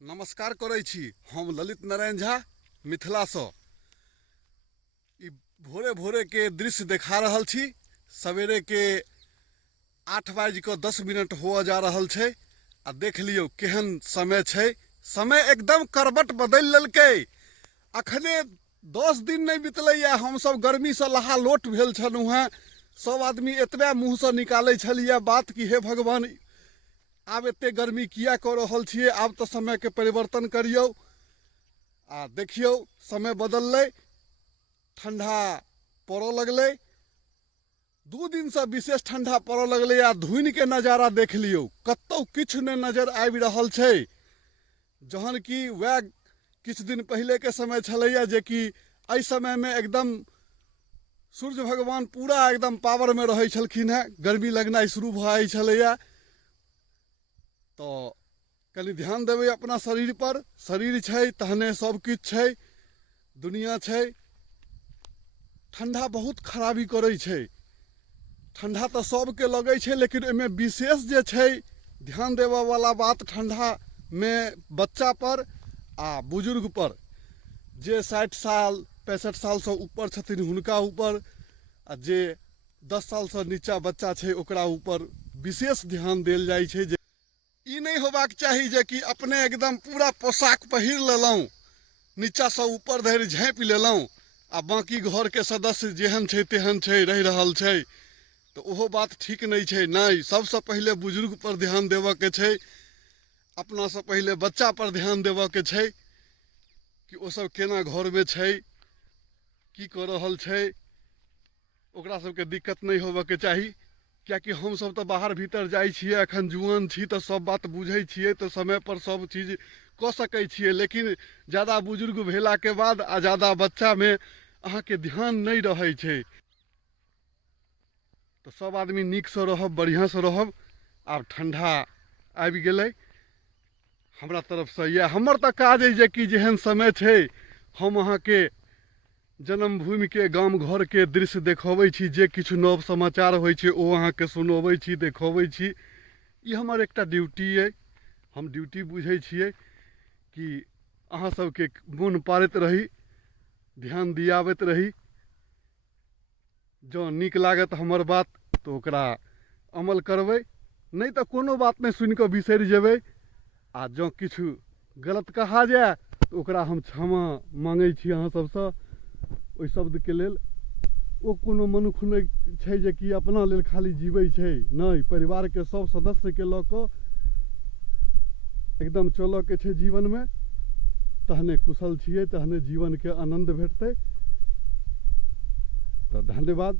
नमस्कार करै छी। हम ललित नारायण झा मिथिला से ई भोरे भोरे के दृश्य देखा रहल छी। सवेरे के 8:10 हुआ जा रहल छै आ देख लियो केहन समय छै। समय एकदम करवट बदल लेलकै। अखने 10 दिन नहीं बितलैया हम सब गर्मी से लहालोट भेल छलहुँ हैं। सब आदमी एतबे मुँह से निकालै छलिया बात कि हे भगवान आब एते गर्मी किया कऽ रहल छियै, आब तो समय के परिवर्तन करियौ। आ देखियौ समय बदललै, ठंडा पड़ऽ लगलै। 2 दिन से विशेष ठंडा पड़ऽ लगलै आ धुनि के नजारा देख लियौ, कतौ किछु नहि नजर आबि रहल छै। जहन कि वह किछु दिन पहले के समय छलैया जे कि एहि समय में एकदम सूर्य भगवान पूरा एकदम पावर में रहै छलखिन हैं, गर्मी लगनाइ शुरू भऽ जाइ छलैया। तो कनी ध्यान देबै अपना शरीर पर। शरीर छै तहने सब किछु छै, दुनिया छै। ठंडा बहुत खराबी करै छै। ठंडा तो सबके लगै छै, लेकिन एहिमे विशेष जे छै ध्यान देबऽ वाला बात ठंडा में बच्चा पर आ बुजुर्ग पर, जे 60 साल 65 साल से ऊपर छथिन हुनका ऊपर, आ जे 10 साल से नीचा बच्चा छै ओकरा ऊपर विशेष ध्यान देल जाइ छै। जे ई नहीं होबाक चाही जे कि अपने एकदम पूरा पोशाक पहिर लेलहुँ, नीचा से ऊपर धरि झाँपि लेलहुँ आ बाकी घर के सदस्य जेहन छै तेहन छै रहि रहल छै। तो ओहो बात ठीक नहीं छै। नहीं, सबसे पहले बुजुर्ग पर ध्यान देवऽ के छै। अपना से पहले बच्चा पर ध्यान देवऽ के छै कि ओ सब केना घर में छै, की कऽ रहल छै, ओकरा सबके दिक्कत नहीं होबऽ के चाही। कियाकि हम सब तो बाहर भीतर जाइ छियै, अखन जुआन छी तो सब बात बुझै छियै, तो समय पर सब चीज कऽ सकै छियै। लेकिन ज्यादा बुजुर्ग भेला के बाद आ ज्यादा बच्चा में अहाँ के ध्यान नहीं रहै छै। तो सब आदमी नीक से रहब, बढ़िया से रहब। आब ठंडा आबि गेलै हमरा तरफ से। यह हमर तो काज है जे कि जेहन समय छै हम अहाँ के जन्मभूमि के गाम घर के दृश्य देखबै छी। जे किछु नव समाचार होइ छै ओ अहाँ के सुनबै छी, देखबै छी। ई हमर एकटा ड्यूटी है। हम ड्यूटी बुझै छियै कि अहाँ सबके मोन पाड़ैत रही, ध्यान दियाबैत रही। जँ नीक लागत हमर बात तो ओकरा अमल करबै, नहीं तो कोनो बात नहीं, सुनि कऽ बिसरि जेबै। आ जँ किछु गलत कहा जाए तो ओकरा हम क्षमा मांगै छी अहाँ सबसँ। ओहि शब्द के लेल ओ कोनो मनुख नहीं छै जे कि अपना लेल खाली जीवै छै। नहीं, परिवार के सब सदस्य के लऽ कऽ एकदम चलऽ के छै जीवन में। तहने कुशल छियै, तहने जीवन के आनंद भेटतै। तो धन्यवाद।